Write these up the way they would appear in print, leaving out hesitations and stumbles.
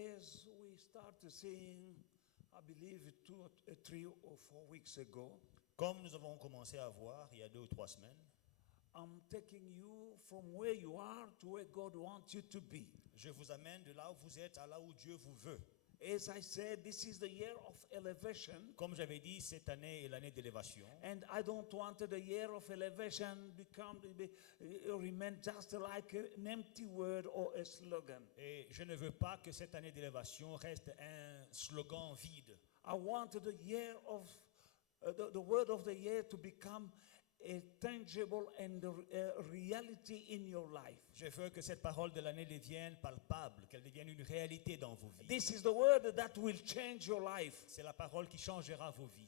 as we started seeing, I believe 3 or 4 weeks ago, Comme nous avons commencé à voir il y a 2 ou 3 semaines, I'm taking you from where you are to where God wants you to be. je vous amène de là où vous êtes à là où Dieu vous veut. As I said, this is the year of elevation. Comme j'avais dit, cette année est l'année d'élévation. And I don't want the year of elevation remain just like an empty word or a slogan. Et je ne veux pas que cette année d'élévation reste un slogan vide. I want the year of the word of the year to become a tangible and a reality in your life. Je veux que cette parole de l'année devienne palpable, qu'elle devienne une réalité dans vos vies. This is the word that will change your life. C'est la parole qui changera vos vies.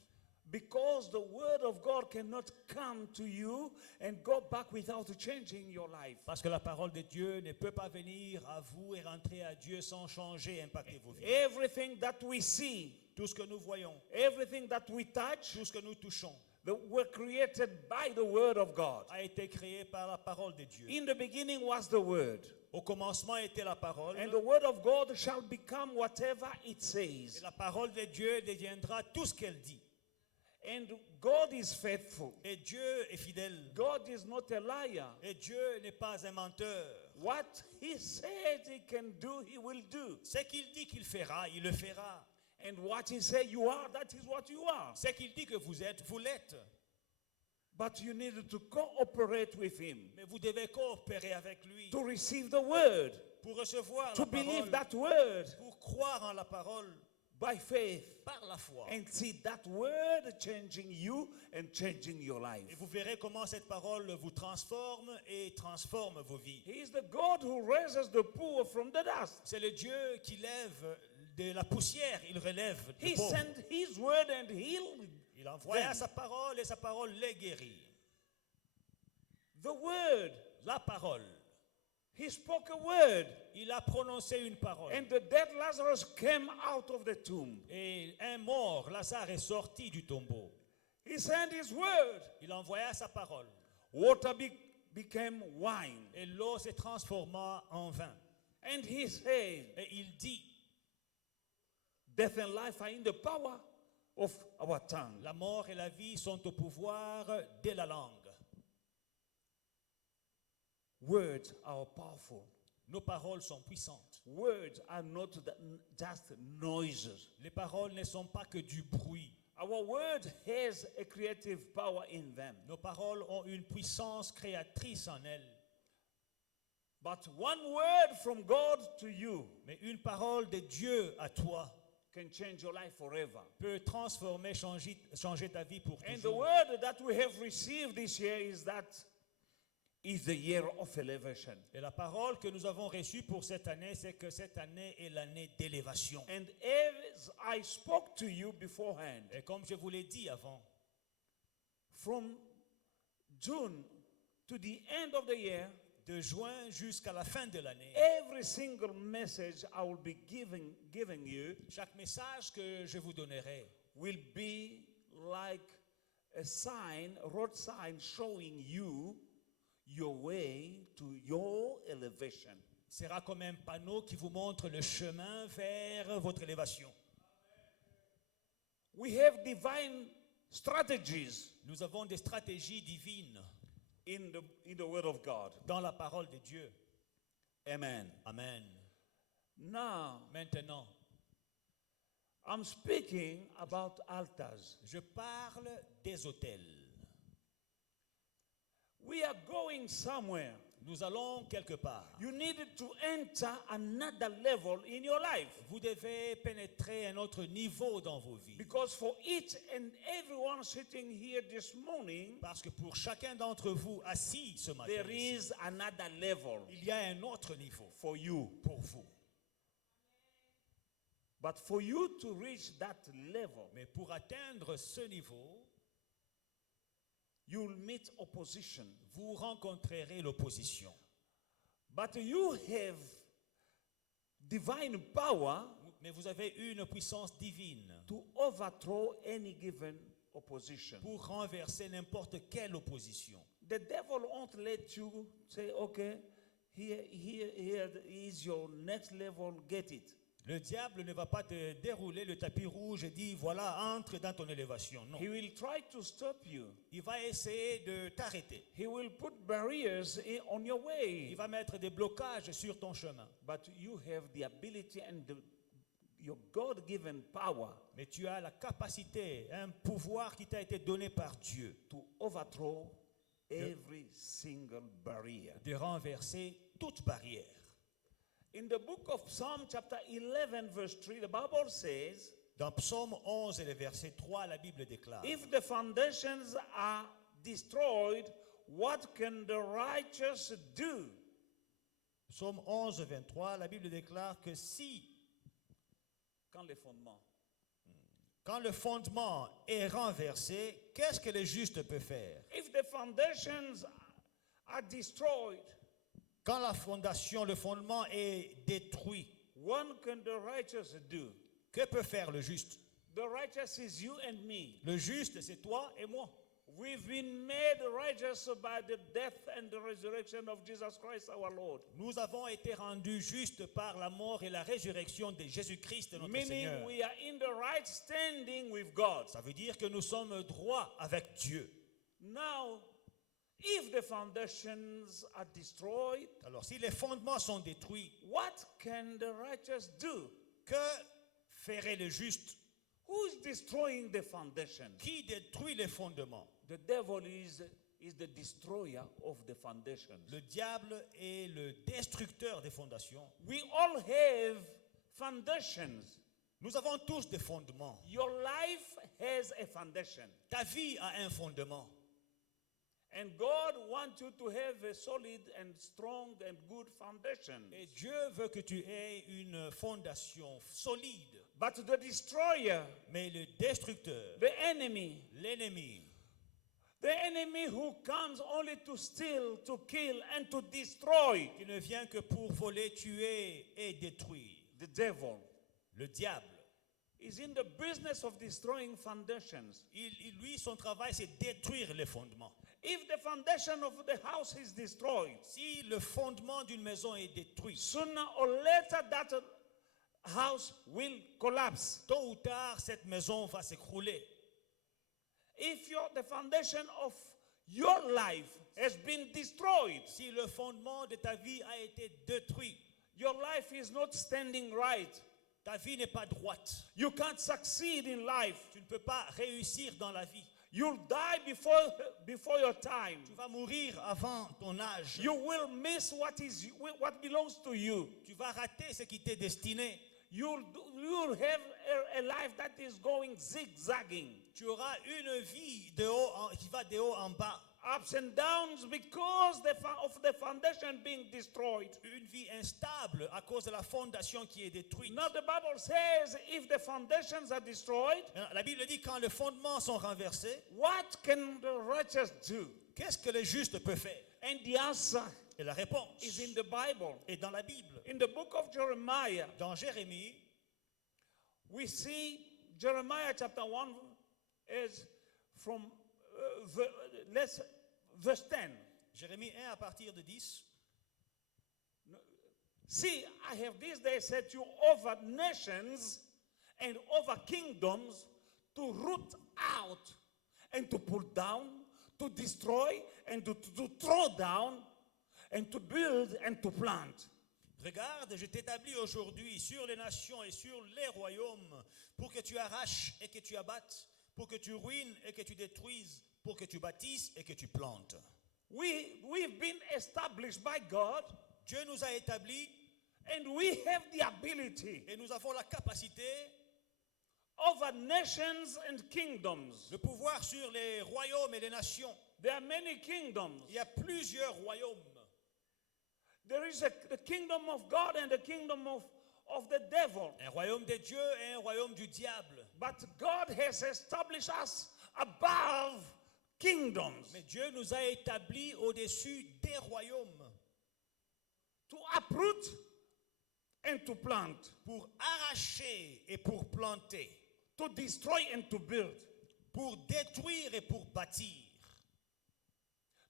Because the word of God cannot come to you and go back without changing your life. Parce que la parole de Dieu ne peut pas venir à vous et rentrer à Dieu sans changer, impacter vos vies. Everything that we see, Tout ce que nous voyons, everything that we touch, tout ce que nous touchons, were created by the word of God. a été créé par la parole de Dieu. In the beginning was the word. Au commencement était la parole. And the word of God shall become whatever it Et says. la parole de Dieu deviendra tout ce qu'elle dit. And God is faithful. Et Dieu est fidèle. God is not a liar. Et Dieu n'est pas un menteur. What he said he can do, he will do. Ce qu'il dit qu'il fera, il le fera. And what he said you are, that is what you are. Ce qu'il dit que vous êtes, vous l'êtes. But you need to cooperate with him, Mais vous devez coopérer avec lui to receive the word, pour recevoir to la believe parole, that word pour croire en la parole by faith, par la foi. and see that word changing you and changing your life. Et vous verrez comment cette parole vous transforme et transforme vos vies. He is the God who raises the poor from the dust. C'est le Dieu qui lève de la poussière, il relève He les pauvres. sent his word and healed Il envoya them. sa parole et sa parole les guérit. The word, La parole. he spoke a word, Il a prononcé une parole. and the dead Lazarus came out of the tomb. Et un mort, Lazare, est sorti du tombeau. He sent his word. Il envoya sa parole. Water became wine. Et l'eau se transforma en vin. And he said, Et il dit, death and life are in the power of our tongue. la mort et la vie sont au pouvoir de la langue. Words are powerful. Nos paroles sont puissantes. Words are not just noises. Les paroles ne sont pas que du bruit. Our word has a creative power in them. Nos paroles ont une puissance créatrice en elles. But one word from God to you Mais une parole de Dieu à toi can change your life forever. peut transformer, changer ta vie pour And the toujours. word that we have received this year is the year of elevation. Et la parole que nous avons reçue pour cette année, c'est que cette année est l'année d'élévation. And as I spoke to you beforehand, Et comme je vous l'ai dit avant, from June to the end of the year, de juin jusqu'à la fin de l'année, every single message I will be giving you chaque message que je vous donnerai will be like a sign, road sign showing you your way to your elevation. sera comme un panneau qui vous montre le chemin vers votre élévation. We have divine strategies Nous avons des stratégies divines in the word of God. dans la parole de Dieu. Amen. Amen. Now, Maintenant, I'm speaking about altars. je parle des autels. We are going somewhere. Nous allons quelque part. You need to enter another level in your life. Vous devez pénétrer un autre niveau dans vos vies. Because for each and everyone sitting here this morning, Parce que pour chacun d'entre vous assis ce matin, there is another level il y a un autre niveau for you. pour vous. But for you to reach that level, Mais pour atteindre ce niveau, you'll meet opposition. vous rencontrerez l'opposition. But you have divine power Mais vous avez une puissance divine to overthrow any given opposition. pour renverser n'importe quelle opposition. The devil won't let you say, okay, here is your next level, get it. Le diable ne va pas te dérouler le tapis rouge et dire voilà, entre dans ton élévation. Non. He will try to stop you. Il va essayer de t'arrêter. He will put barriers on your Il way. va mettre des blocages sur ton chemin. But you have the ability and your God-given power Mais tu as la capacité, un pouvoir qui t'a été donné par Dieu to overthrow every single barrier. de renverser toute barrière. In the book of Psalm chapter 11 verse 3, the Bible says, Dans Psaume 11 et le verset 3, la Bible déclare if the foundations are destroyed, what can the righteous do? Psaume 11, 23, la Bible déclare que si, Quand les fondements. quand le fondement est renversé, qu'est-ce que le juste peut faire? If the foundations are destroyed, Quand la fondation, le fondement est détruit, what can the righteous do? que peut faire le juste? The righteous is you and me. Le juste, c'est toi et moi. We've been made righteous by the death and the resurrection of Jesus Christ our Lord. Nous avons été rendus justes par la mort et la résurrection de Jésus-Christ, notre Meaning Seigneur. we are in the right standing with God. Ça veut dire que nous sommes droits avec Dieu. Now, if the foundations are destroyed, Alors, si les fondements sont détruits, what can the righteous do? que ferait le juste? Who is destroying the foundation? Qui détruit les fondements? The devil is the destroyer of the foundations. Le diable est le destructeur des fondations. We all have foundations. Nous avons tous des fondements. Your life has a foundation. Ta vie a un fondement. And God wants you to have a solid and strong and good foundation. Et Dieu veut que tu aies une fondation solide. But the destroyer, Mais le destructeur, the enemy who comes only to steal, to kill, and to destroy, qui ne vient que pour voler, tuer et détruire, the devil, le diable, is in the business of destroying foundations. lui, son travail, c'est détruire les fondements. If the foundation of the house is destroyed, Si le fondement d'une maison est détruit, sooner or later that house will collapse. tôt ou tard, cette maison va s'écrouler. If the foundation of your life has been destroyed, Si le fondement de ta vie a été détruit, your life is not standing right. ta vie n'est pas droite. You can't succeed in life. Tu ne peux pas réussir dans la vie. You'll die before your time. Tu vas mourir avant ton âge. You will miss what belongs to you. Tu vas rater ce qui t'est destiné. You'll have a life that is going zigzagging, Tu auras une vie de haut qui va de haut en bas. ups and downs because of the foundation being destroyed. Une vie instable à cause de la fondation qui est détruite. Now the Bible says if the foundations are destroyed, La Bible dit quand les fondements sont renversés, what can the righteous do? qu'est-ce que le juste peut faire? And the answer Et la réponse is in the Bible. est dans la Bible. In the book of Jeremiah, Dans Jérémie, we see Jeremiah chapter 1 is from verse 10. Jérémie 1 à partir de 10. See, I have this day set you over nations and over kingdoms to root out and to pull down, to destroy and to throw down and to build and to plant. Regarde, je t'établis aujourd'hui sur les nations et sur les royaumes pour que tu arraches et que tu abattes, pour que tu ruines et que tu détruises, pour que tu bâtisses et que tu plantes. We've been established by God, Dieu nous a établis and we have the ability et nous avons la capacité, over nations and kingdoms. le pouvoir sur les royaumes et les nations. There are many kingdoms. Il y a plusieurs royaumes. There is the kingdom of God and the kingdom of the devil. Un royaume de Dieu et un royaume du diable. But God has established us above kingdoms Mais Dieu nous a établis au-dessus des royaumes to uproot and to plant, pour arracher et pour planter, to destroy and to build, pour détruire et pour bâtir,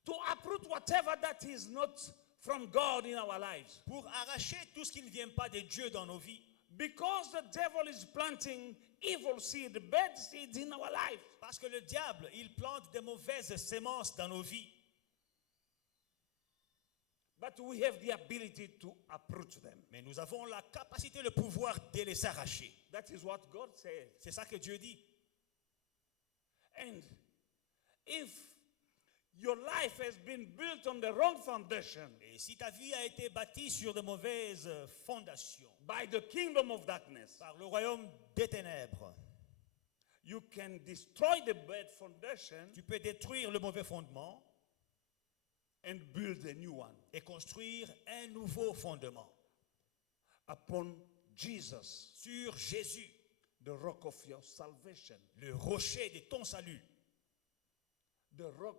to uproot whatever that is not from God in our lives. pour arracher tout ce qui ne vient pas de Dieu dans nos vies. Because the devil is planting evil seed, bad seeds in our life. Parce que le diable, il plante des mauvaises semences dans nos vies. But we have the ability to uproot them. Mais nous avons la capacité, le pouvoir de les arracher. That is what God says. C'est ça que Dieu dit. And if your life has been built on the wrong foundation, Et si ta vie a été bâtie sur de mauvaises fondations, by the kingdom of darkness, par le royaume des ténèbres, you can destroy the bad foundation tu peux détruire le mauvais fondement and build a new one et construire un nouveau fondement upon Jesus, sur Jésus, the rock of your salvation. le rocher de ton salut. The rock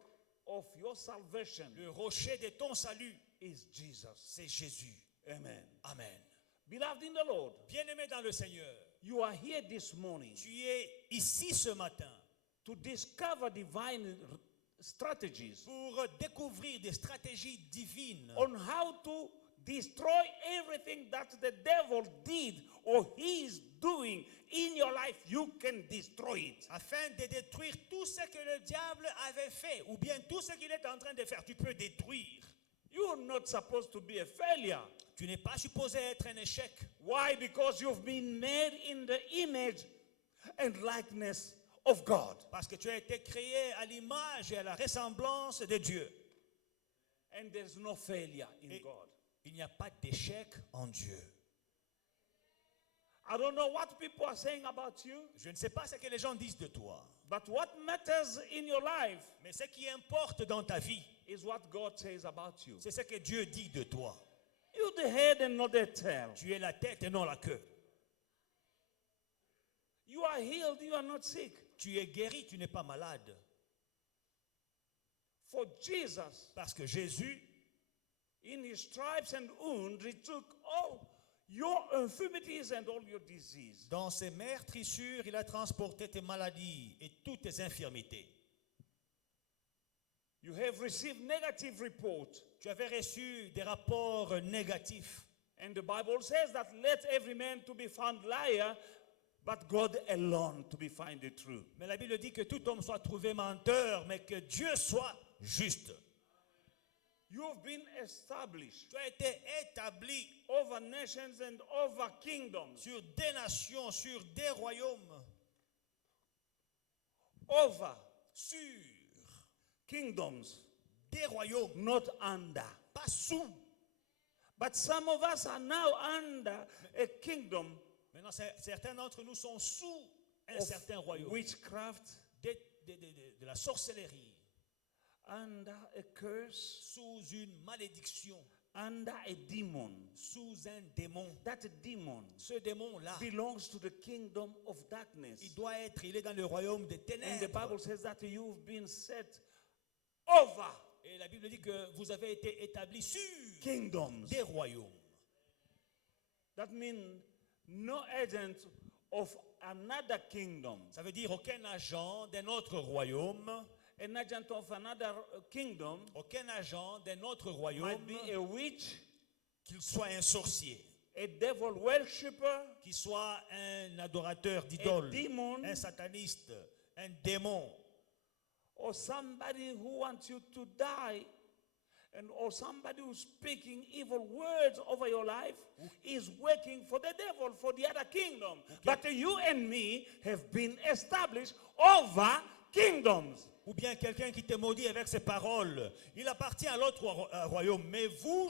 of your salvation Le rocher de ton salut, is Jesus. c'est Jésus. Amen. Amen. Beloved in the Lord, Bien-aimé dans le Seigneur, you are here this morning tu es ici ce matin to discover divine strategies pour découvrir des stratégies divines on how to destroy everything that the devil did or he is doing in your life. You can destroy it. afin de détruire tout ce que le diable avait fait ou bien tout ce qu'il est en train de faire. Tu peux détruire. You're not supposed to be a failure. Tu n'es pas supposé être un échec. Why? Because you've been made in the image and likeness of God. Parce que tu as été créé à l'image et à la ressemblance de Dieu. And there's no failure in Et God. il n'y a pas d'échec en Dieu. I don't know what people are saying about you, Je ne sais pas ce que les gens disent de toi. but what matters in your life Mais ce qui importe dans ta vie, is what God says about you. c'est ce que Dieu dit de toi. You're the head and not the tail. Tu es la tête et non la queue. You are healed, you are not sick. Tu es guéri, tu n'es pas malade. For Jesus, Parce que Jésus, in his stripes and wounds, he took all your infirmities and all your disease. dans ses meurtrissures, il a transporté tes maladies et toutes tes infirmités. You have received negative reports. Tu avais reçu des rapports négatifs. And the Bible says that let every man to be found liar, but God alone to be found the truth. Mais la Bible dit que tout homme soit trouvé menteur, mais que Dieu soit juste. You've been established Tu as été établi over nations and over kingdoms. sur des nations, sur des royaumes, Over sur kingdoms, des royaumes, not under. pas sous. But some of us are now under a kingdom Maintenant, certains d'entre nous sont sous un of certain royaume, witchcraft, de la sorcellerie, under a curse, sous une malédiction, under a demon. sous un démon. That demon Ce démon-là, belongs to the kingdom of darkness. il est dans le royaume des And the ténèbres. Bible says that you've been set over Et la Bible dit que vous avez été établis sur kingdoms. des royaumes. That means no agent of another kingdom, Ça veut dire aucun agent d'un autre royaume, an agent of another kingdom aucun agent d'un autre might royaume, be a witch, qu'il soit un sorcier, a devil worshipper, qu'il soit un adorateur a d'idoles, demon, un sataniste, un démon, or somebody who wants you to die, and or somebody who's speaking evil words over your life is working for the devil, for the other kingdom. But you and me have been established over kingdoms. ou bien quelqu'un qui te maudit avec ses paroles. Il appartient à l'autre royaume, mais vous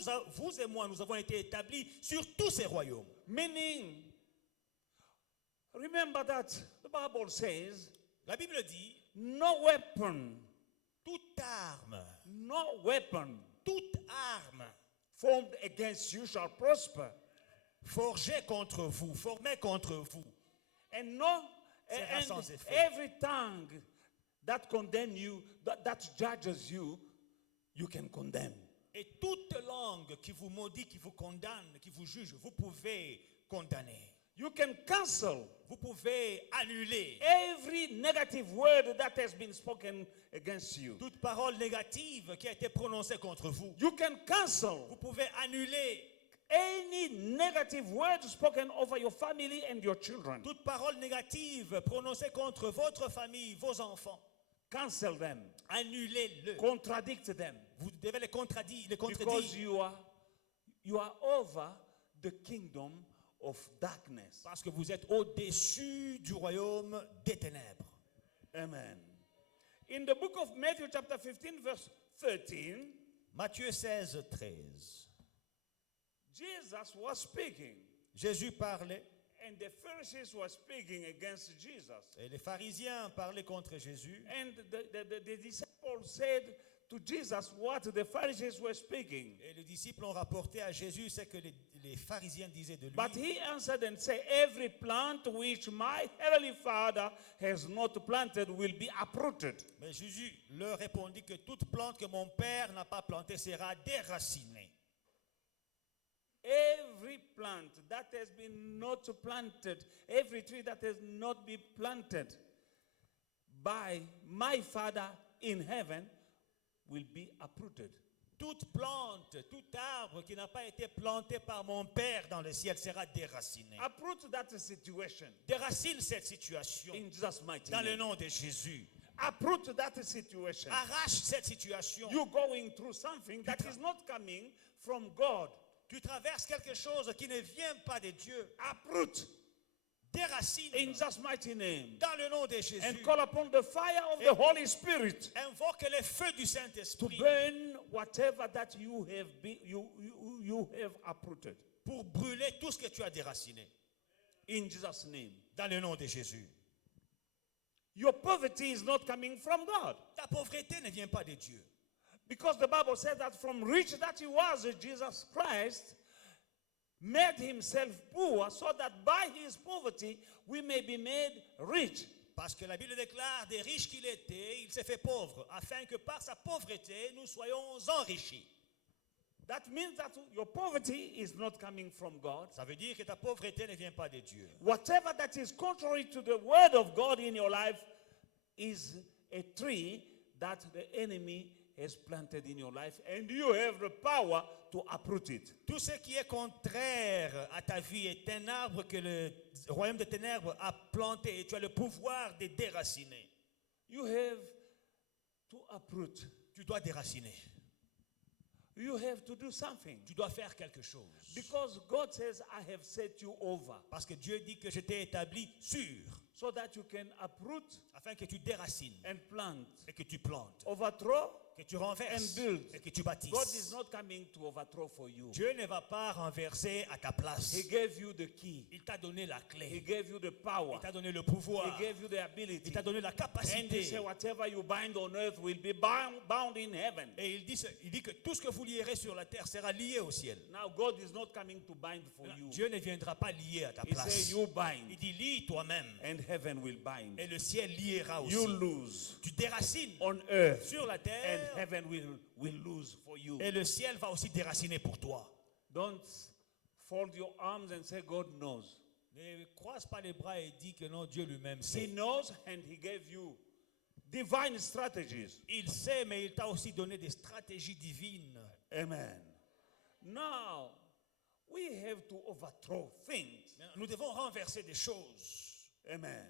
et moi, nous avons été établis sur tous ces royaumes. Meaning, remember that the Bible says, La Bible dit, no weapon, toute arme formed against you shall prosper. forgée contre vous, formée contre vous, And no, Sera and sans effet. every tongue that condemn you, that judges you, you can condemn. et toute langue qui vous maudit, qui vous condamne, qui vous juge, vous pouvez condamner. You can cancel Vous pouvez annuler every negative word that has been spoken against you. toute parole négative qui a été prononcée contre vous. You can cancel Vous pouvez annuler any negative word spoken over your family and your children, Toute parole négative prononcée contre votre famille, vos enfants, cancel them, annulez-le. contradict them, Vous devez les contredire. because you are over the kingdom of darkness. Parce que vous êtes au-dessus du royaume des ténèbres. Amen. In the book of Matthew chapter 15 verse 13, Matthieu 16, 13. Jesus was speaking, Jésus parlait and the Pharisees were speaking against Jesus. et les pharisiens parlaient contre Jésus. And the disciples said to Jesus what the Pharisees were speaking. Et les disciples ont rapporté à Jésus ce que les pharisiens disaient de lui. But he answered and said, every plant which my heavenly Father has not planted will be uprooted. Mais Jésus leur répondit que toute plante que mon Père n'a pas plantée sera déracinée. Every plant that has been not planted, every tree that has not been planted by my Father in heaven will be uprooted. Toute plante, tout arbre qui n'a pas été planté par mon Père dans le ciel sera déraciné. Uproot that situation Déracine cette situation in Jesus' mighty dans le name. nom de Jésus. Uproot that situation. Arrache cette situation. You're going through something that is not coming from God. Tu traverses quelque chose qui ne vient pas de Dieu. Uproot Déracine in Jesus' mighty name. dans le nom de Jésus. And call upon the fire of the Holy Spirit Invoque le feu du to Saint-Esprit burn whatever that you have uprooted. pour brûler tout ce que tu as déraciné. In Jesus' name. Dans le nom de Jésus. Your poverty is not coming from God. Ta pauvreté ne vient pas de Dieu. Because the Bible says that from rich that he was, Jesus Christ made himself poor so that by his poverty we may be made rich. Parce que la Bible déclare des riches qu'il était, il s'est fait pauvre, afin que par sa pauvreté nous soyons enrichis. That means that your poverty is not coming from God. Ça veut dire que ta pauvreté ne vient pas de Dieu. Whatever that is contrary to the word of God in your life is a tree that the enemy has planted in your life, and you have the power to uproot it. Tout ce qui est contraire à ta vie est un arbre que le royaume des ténèbres a planté et tu as le pouvoir de déraciner. You have to uproot. Tu dois déraciner. You have to do something. Tu dois faire quelque chose. Because God says, I have set you over, Parce que Dieu dit que je t'ai établi sûr, so that you can uproot afin que tu déracines and plant, et que tu plantes, overthrow. que tu renverses And build. et que tu God is bâtisses. not coming to overthrow for you. Dieu ne va pas renverser à ta place. He gave you the key. Il t'a donné la He clé. gave you the power. Il t'a donné le He pouvoir. gave you the ability. Il t'a donné la And he capacité. said, whatever you bind on earth will be bound in heaven. Et il dit que tout ce que vous lierez sur la terre sera lié au ciel. Now God is not coming to bind for you. Dieu ne viendra pas lier à ta He place. said, you bind, Il dit lie toi-même and heaven will bind. et le ciel liera aussi. You lose Tu déracines on earth, sur la and terre heaven will lose for you. et le ciel va aussi déraciner pour toi. Don't fold your arms and say, God knows. Ne croise pas les bras et dis que non, Dieu lui-même He sait. knows, and He gave you divine strategies. Il sait, mais il t'a aussi donné des stratégies divines. Amen. Now, we have to overthrow things. Nous devons renverser des choses. Amen.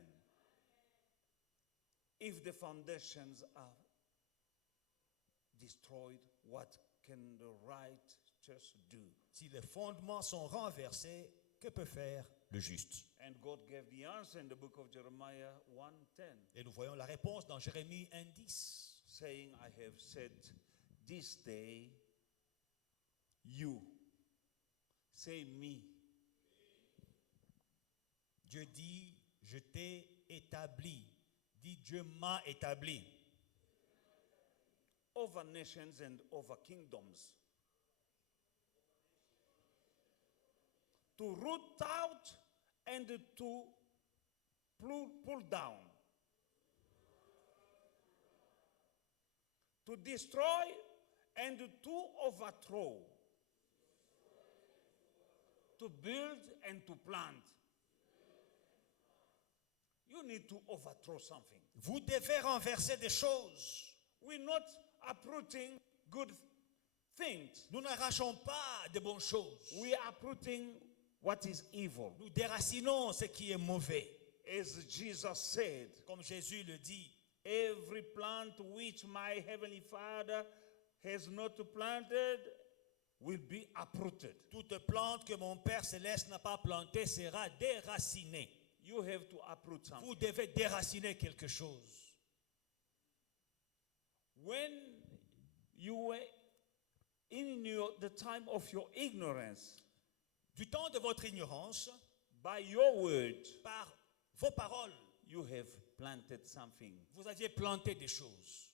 If the foundations are destroyed, what can the righteous do? Si les fondements sont renversés, que peut faire le juste? And God gave the answer in the book of Jeremiah 1:10, Et nous voyons la réponse dans Jérémie 1:10. saying, I have said this day, you, say me, Dieu dit, je t'ai établi. Dit, Dieu m'a établi over nations and over kingdoms, to root out and to pull down, to destroy and to overthrow, to build and to plant. You need to overthrow something. Vous devez renverser des choses. We're not uprooting good things. Nous n'arrachons pas de bonnes choses. We are uprooting what is evil. Nous déracinons ce qui est mauvais. As Jesus said, Comme Jésus le dit, every plant which my heavenly Father has not planted will be uprooted. toute plante que mon Père céleste n'a pas plantée sera déracinée. You have to uproot something. Vous devez déraciner quelque chose. When you were in the time of your ignorance, Du temps de votre ignorance, by your word, par vos paroles, you have planted something vous aviez planté des choses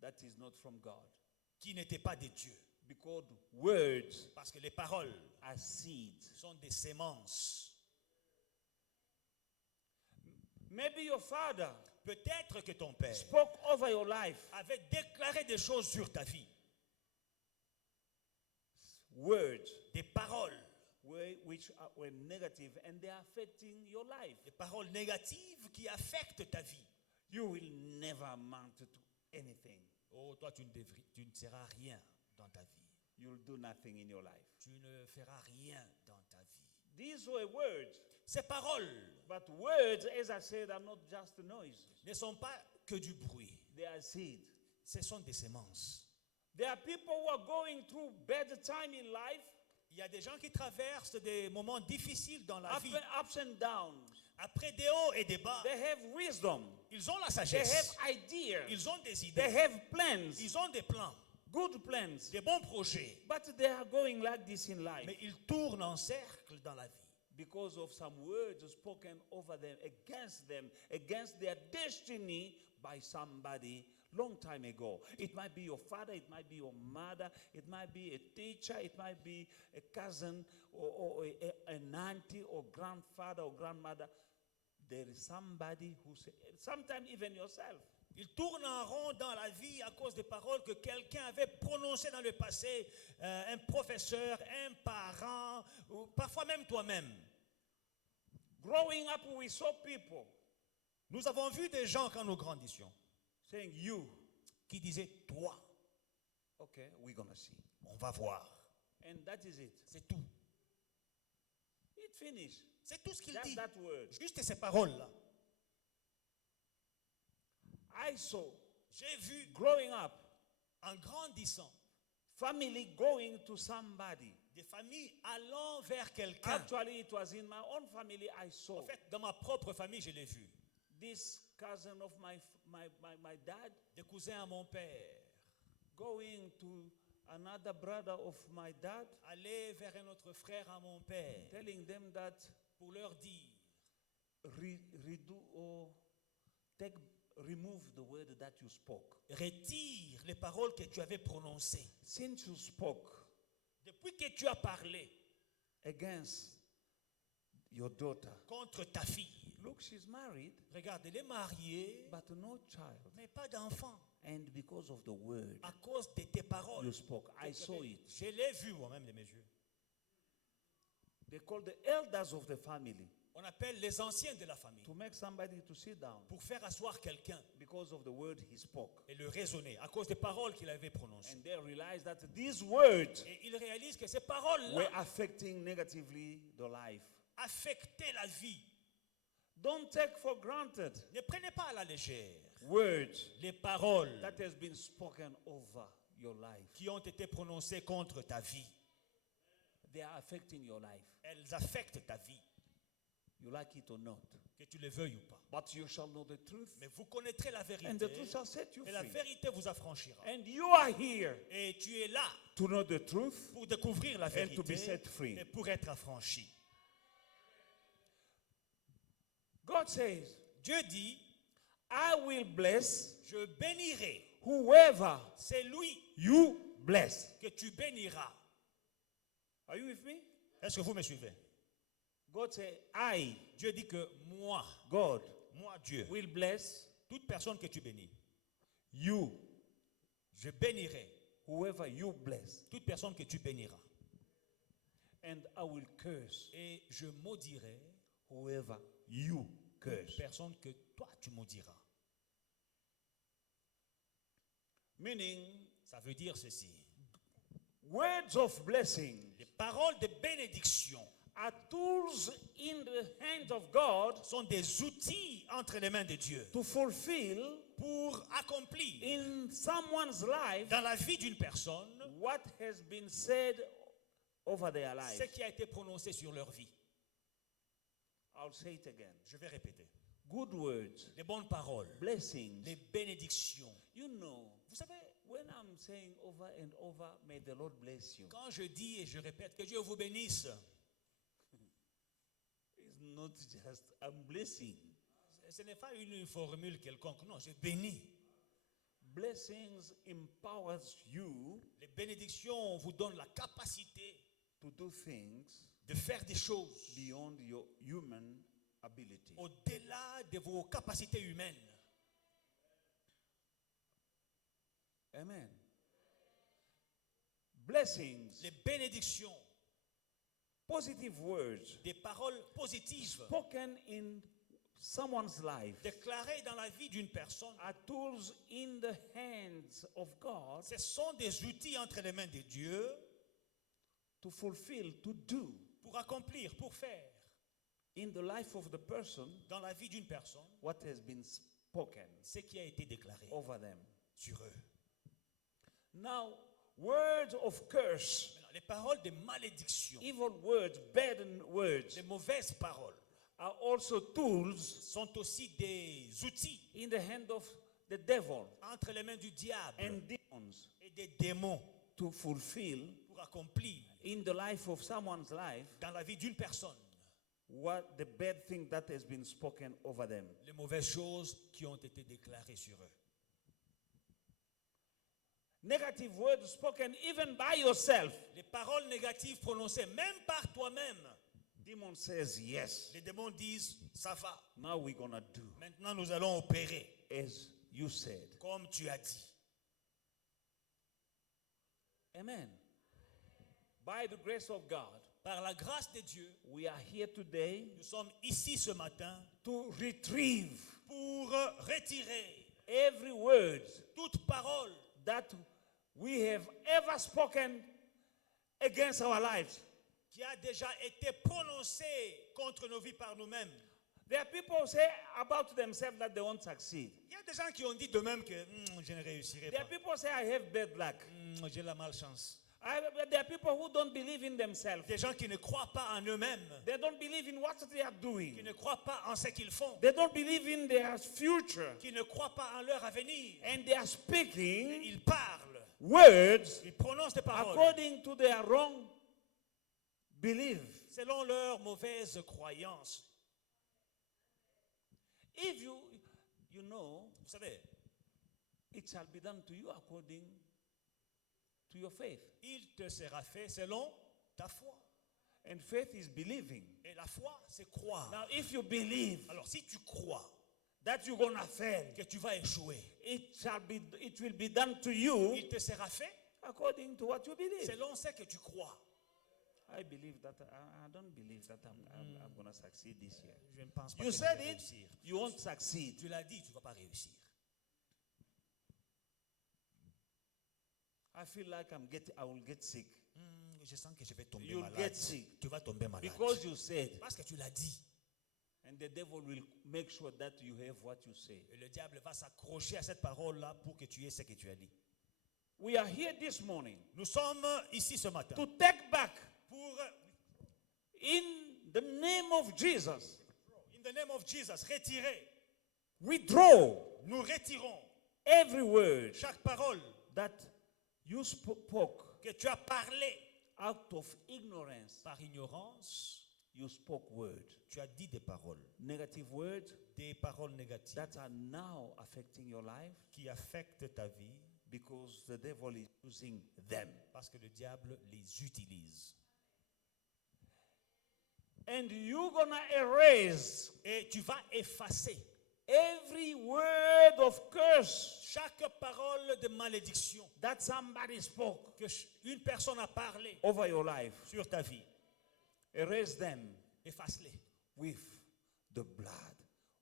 that is not from God. qui n'étaient pas des dieux. Because words Parce que les paroles are seeds. sont des semences. Maybe your father Peut-être que ton Père spoke over your life avait déclaré des choses sur ta vie, words des paroles, which were negative and they are affecting your life. des paroles négatives qui affectent ta vie. You will never amount to anything. Oh, toi, tu ne seras rien dans ta vie. You'll do nothing in your life. Tu ne feras rien dans ta vie. These were words. Ces paroles But words, as I said, are not just noise. ne sont pas que du bruit. They are seed. Ce sont des semences. There are people who are going through bad time in life, Il y a des gens qui traversent des moments difficiles dans la vie. ups and downs. Après des hauts et des bas, They have wisdom. ils ont la They have sagesse. ideas. Ils ont des They idées. have plans. Ils ont des plans, Good plans. des bons projets. But they are going like this in life Mais ils tournent en cercle dans la vie. because of some words spoken over them, against their destiny by somebody long time ago. It might be your father, it might be your mother, it might be a teacher, it might be a cousin or an auntie or grandfather or grandmother. There is somebody who says, sometimes even yourself. Ils tournent en rond dans la vie à cause des paroles que quelqu'un avait prononcées dans le passé, un professeur, un parent, ou parfois même toi-même. Growing up, we saw people Nous avons vu des gens quand nous grandissions saying, you. qui disaient toi, Okay, we're going to see. on va voir. And that is it. C'est tout. It finished. C'est tout ce qu'il Just dit. that word. Juste ces paroles-là. I saw, J'ai vu growing up, en grandissant family going to somebody. des familles allant vers quelqu'un. Actually, it was in my own family I saw. En fait, dans ma propre famille, je l'ai vu. This cousin of my dad Des cousins à mon père going to another brother of my dad, aller vers un autre frère à mon père telling them that pour leur dire redo or remove the word that you spoke. retire les paroles que tu avais prononcées. Since you spoke Depuis que tu as parlé against your daughter, contre ta fille, look, she's married, regarde, elle est mariée, but no child. mais pas d'enfant. And because of the word À cause de tes paroles. you spoke, I saw it. Je l'ai vu moi-même de mes yeux. They call the elders of the family On appelle les anciens de la famille to make somebody to sit down pour faire asseoir quelqu'un because of the word he spoke. et le raisonner à cause des paroles qu'il avait prononcées. And they realized that these words Et il réalise que ces were paroles-là affecting negatively the life. affectaient la vie. Don't take for granted Ne prenez pas à la légère words les paroles that has been spoken over your life. qui ont été prononcées contre ta vie. They are affecting your life. Elles affectent ta vie, You like it or not. que tu le veuilles ou pas. But you shall know the truth, Mais vous connaîtrez la and the vérité truth shall set you et la free. vérité vous affranchira. And you are here Et tu es là to know the truth pour découvrir la and to be vérité set free. et pour être affranchi. God says, Dieu dit, I will bless je bénirai. whoever C'est lui you bless. que tu béniras. Are you with me? Est-ce que vous me suivez? God said, I, Dieu dit que moi, God, Dieu, will bless toute personne que tu bénis, you, je bénirai whoever you bless. toute personne que tu béniras. And I will curse Et je maudirai whoever you toute curse. personne que toi tu maudiras. Meaning, Ça Ça veut dire ceci. Words of blessing Les paroles de bénédiction are tools in the hands of God sont des outils entre les mains de Dieu to fulfill pour accomplir in someone's life dans la vie d'une personne what has been said over their life. ce qui a été prononcé sur leur vie. I'll say it again. Je vais répéter. Good words, Les bonnes paroles, blessings. les bénédictions. You know, Vous savez, when I'm saying over and over, may the Lord bless you, quand je dis et je répète que Dieu vous bénisse, it's not just I'm blessing. ce n'est pas une formule quelconque. Non, je bénis. Blessings empowers you Les bénédictions vous donnent la capacité to do things de faire des choses beyond your human ability. au-delà de vos capacités humaines. Amen. Blessings, Les bénédictions, positive words des paroles positives spoken in someone's life déclarées dans la vie d'une personne, are tools in the hands of God ce sont des outils entre les mains de Dieu to fulfill, to do pour accomplir, pour faire in the life of the person dans la vie d'une personne what has been spoken ce qui a été déclaré over them. sur eux. Now, words of curse, Maintenant, les paroles de malédiction, evil words, bad words les mauvaises paroles are also tools sont aussi des outils in the hand of the devil entre les mains du diable and demons et des démons to fulfill pour accomplir in the life of someone's life dans la vie d'une personne what the bad thing that has been spoken over them. les mauvaises choses qui ont été déclarées sur eux. Negative words spoken even by yourself. Les paroles négatives prononcées même par toi-même. Demon says yes. Les démons disent, ça va. Now we're gonna do Maintenant, nous allons opérer as you said. comme tu as dit. Amen. By the grace of God, Par la grâce de Dieu, we are here today nous sommes ici ce matin to retrieve pour retirer every word toute parole that we have ever spoken against our lives. qui a déjà été prononcée contre nos vies par nous-mêmes. There are people who say about themselves that they won't succeed. Il y a des gens qui ont dit d'eux-mêmes que je ne réussirai There pas. are people who say I have bad luck. J'ai la malchance. There are people who don't believe in themselves. Des gens qui ne croient pas en eux-mêmes, They don't believe in what they are qui doing. ne croient pas en ce qu'ils font, They don't believe in their future. qui ne croient pas en leur avenir. And they are speaking Ils parlent, words ils prononcent des paroles according to their wrong belief. selon leurs mauvaises croyances. If you know, Vous savez, it shall be done to you according to your faith. il te sera fait selon ta foi. And faith is believing. Et la foi, c'est croire. Now, if you believe Alors, si tu crois that you're gonna fail, que tu vas échouer, it will be done to you il te sera fait according to what you believe. selon ce que tu crois. I believe that I don't believe that I'm gonna succeed this year. Je ne pense pas You que je said vais it, réussir. you won't succeed. Tu l'as dit, tu ne vas pas réussir. I feel like I will get sick Je sens que je vais tomber You'll malade. get sick. Tu vas tomber malade. because you said, Parce que tu l'as dit. and the devil will make sure that you have what you say. Et le diable va s'accrocher à cette parole-là pour que tu aies ce que tu as dit. We are here this morning Nous sommes ici ce matin to take back pour, in the name of Jesus, in the name of Jesus, retirer. withdraw Nous retirons every word chaque parole that you spoke que tu as parlé out of ignorance. par ignorance. You spoke word, Tu as dit des paroles, negative words des paroles négatives that are now affecting your life qui affectent ta vie because the devil is using them. parce que le diable les utilise. And you're gonna erase Et tu vas effacer every word of curse chaque parole de malédiction that somebody spoke que une personne a parlé over your life. sur ta vie. Erase them Efface-les with the blood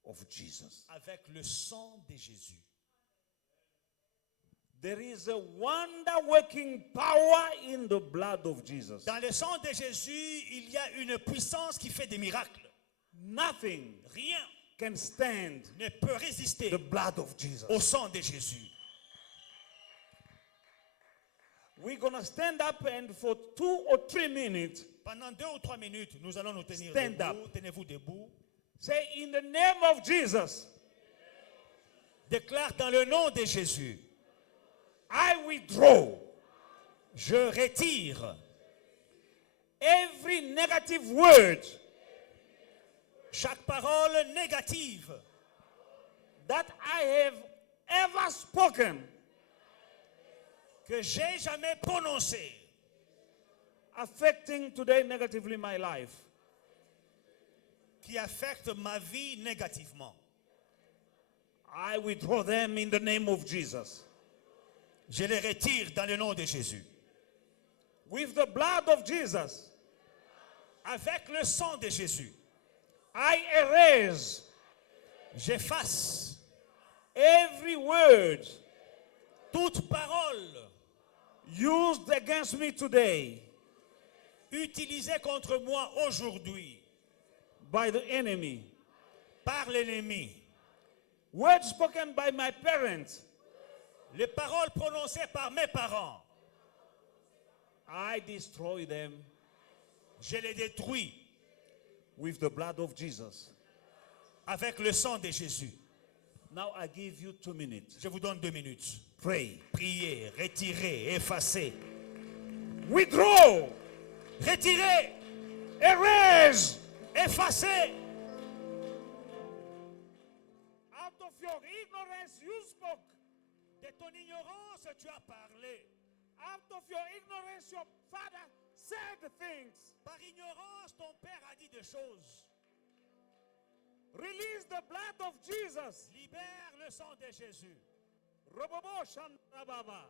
of Jesus. avec le sang de Jésus. There is a wonder-working power in the blood of Jesus. Dans le sang de Jésus, il y a une puissance qui fait des miracles. Nothing Rien can stand ne peut résister the blood of Jesus. au sang de Jésus. We're going to stand up and for 2 or 3 minutes, Pendant 2 ou 3 minutes, nous allons nous tenir Stand debout. Tenez-vous debout. say, in the name of Jesus, Déclare dans le nom de Jésus. I withdraw Je retire every negative word chaque parole négative that I have ever spoken que j'ai jamais prononcée affecting today negatively my life. qui affecte ma vie négativement. I withdraw them in the name of Jesus. Je les retire dans le nom de Jésus. With the blood of Jesus, Avec le sang de Jésus, I erase j'efface every word toute parole used against me today utilisée contre moi aujourd'hui by the enemy. par l'ennemi. Words spoken by my parents, Les paroles prononcées par mes parents, I destroy them je les détruis with the blood of Jesus. avec le sang de Jésus. Now I give you 2 minutes. Je vous donne 2 minutes. Pray. Priez, retirez, effacez. Withdraw. Retirez, Erase. effacez. Out of your ignorance you spoke. De ton ignorance, tu as parlé. Out of your ignorance your father said things. Par ignorance, ton père a dit des choses. Release the blood of Jesus. Libère le sang de Jésus. Robobo Shantababa.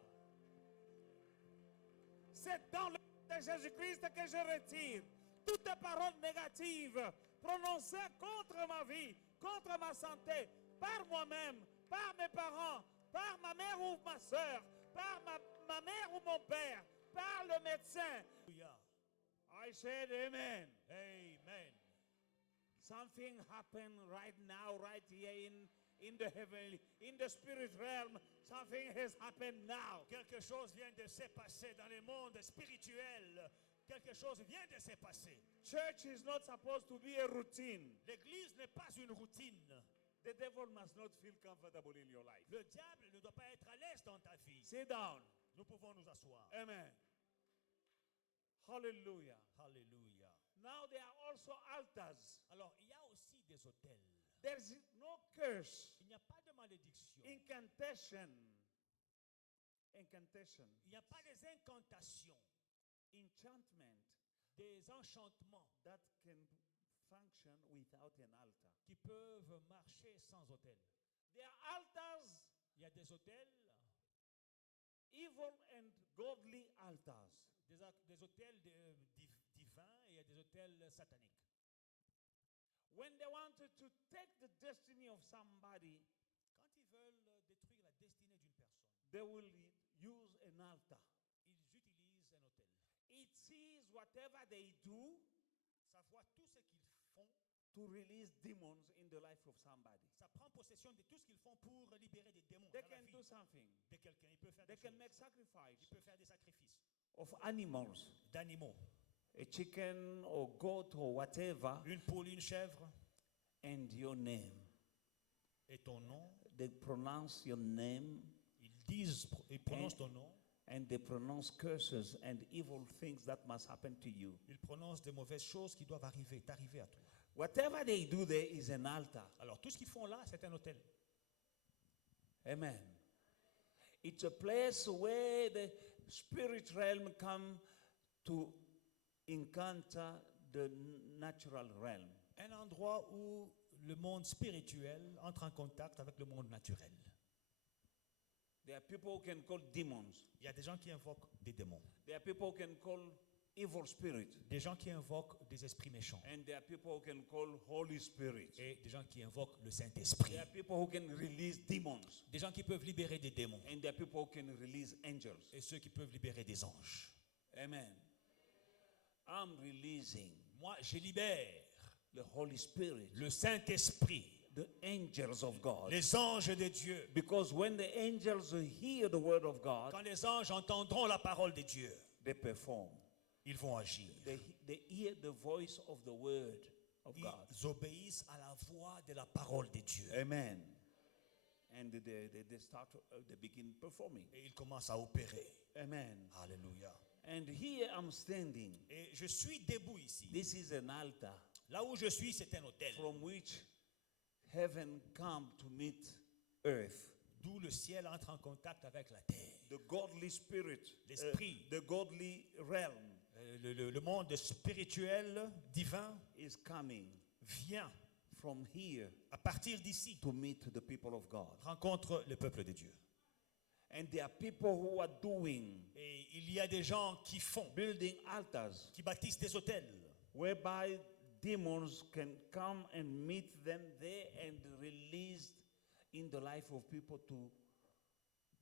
C'est dans le nom de Jésus-Christ que je retire toutes les paroles négatives prononcées contre ma vie, contre ma santé, par moi-même, par mes parents, par ma mère ou ma soeur, par ma mère ou mon père, par le médecin. Alléluia. I said amen. Amen. Something happened right now, right here in the heavenly, in the spirit realm. Something has happened now. Quelque chose vient de se passer dans le monde spirituel. Quelque chose vient de se passer. Church is not supposed to be a routine. L'église n'est pas une routine. The devil must not feel comfortable in your life. Le diable ne doit pas être à l'aise dans ta vie. Sit down. Nous pouvons nous asseoir. Amen. Hallelujah. Alléluia. Now there are also altars. Alors, il y a aussi des autels. There's no curse, Il n'y a pas de malédiction. incantation. Il n'y a pas des incantations, Enchantment des enchantements that can function without an altar. qui peuvent marcher sans autel. There are altars, Il y a des autels, evil and godly altars. des autels divins et il y a des autels sataniques. When they wanted to take the destiny of somebody, Quand ils veulent détruire la destinée d'une personne, they will use an altar. ils utilisent un autel. It sees whatever they do Ça voit tout ce qu'ils font, to release demons in the life of somebody. ça prend possession de tout ce qu'ils font pour libérer des démons They dans la can vie do something. de quelqu'un. Il peut faire They des can choses. make sacrifice Il peut faire des sacrifices of animals, d'animaux. a chicken or goat or whatever, Une poule, une chèvre and your name. et ton nom. They pronounce your name Ils prononcent ton nom. and they pronounce curses and evil things that must happen to you. Ils prononcent des mauvaises choses qui doivent t'arriver à toi. Whatever they do there is an altar. Alors tout ce qu'ils font là, c'est un autel. Amen. It's a place where the spirit realm come to encounter the natural realm. Un endroit où le monde spirituel entre en contact avec le monde naturel. There are people who can call demons. Il y a des gens qui invoquent des démons. There are people who can call evil spirit. Des gens qui invoquent des esprits méchants. And there are people who can call Holy Spirit. Et des gens qui invoquent le Saint-Esprit. There are people who can release demons. Des gens qui peuvent libérer des démons. And there are people who can release angels. Et ceux qui peuvent libérer des anges. Amen. I'm releasing Moi, je libère the Holy Spirit, le Saint-Esprit, the angels of God. les anges de Dieu. Because when the angels hear the word of God, Quand les anges entendront la parole de Dieu, they perform. ils vont agir. They hear the voice of the word of God. Ils obéissent à la voix de la parole de Dieu. Amen. And they start, they begin performing. Et ils commencent à opérer. Amen. Alléluia. And here I'm standing. Et je suis debout ici. This is an altar Là où je suis, c'est un autel. from which heaven come to meet earth. D'où le ciel entre en contact avec la terre. The godly spirit, L'esprit. the godly realm Le monde spirituel, divin, is coming vient from here à partir d'ici. to meet the people of God. Rencontre le peuple de Dieu. And there are people who are doing, Et il y a des gens qui font, building altars, qui bâtissent des hôtels, whereby demons can come and meet them there and released in the life of people to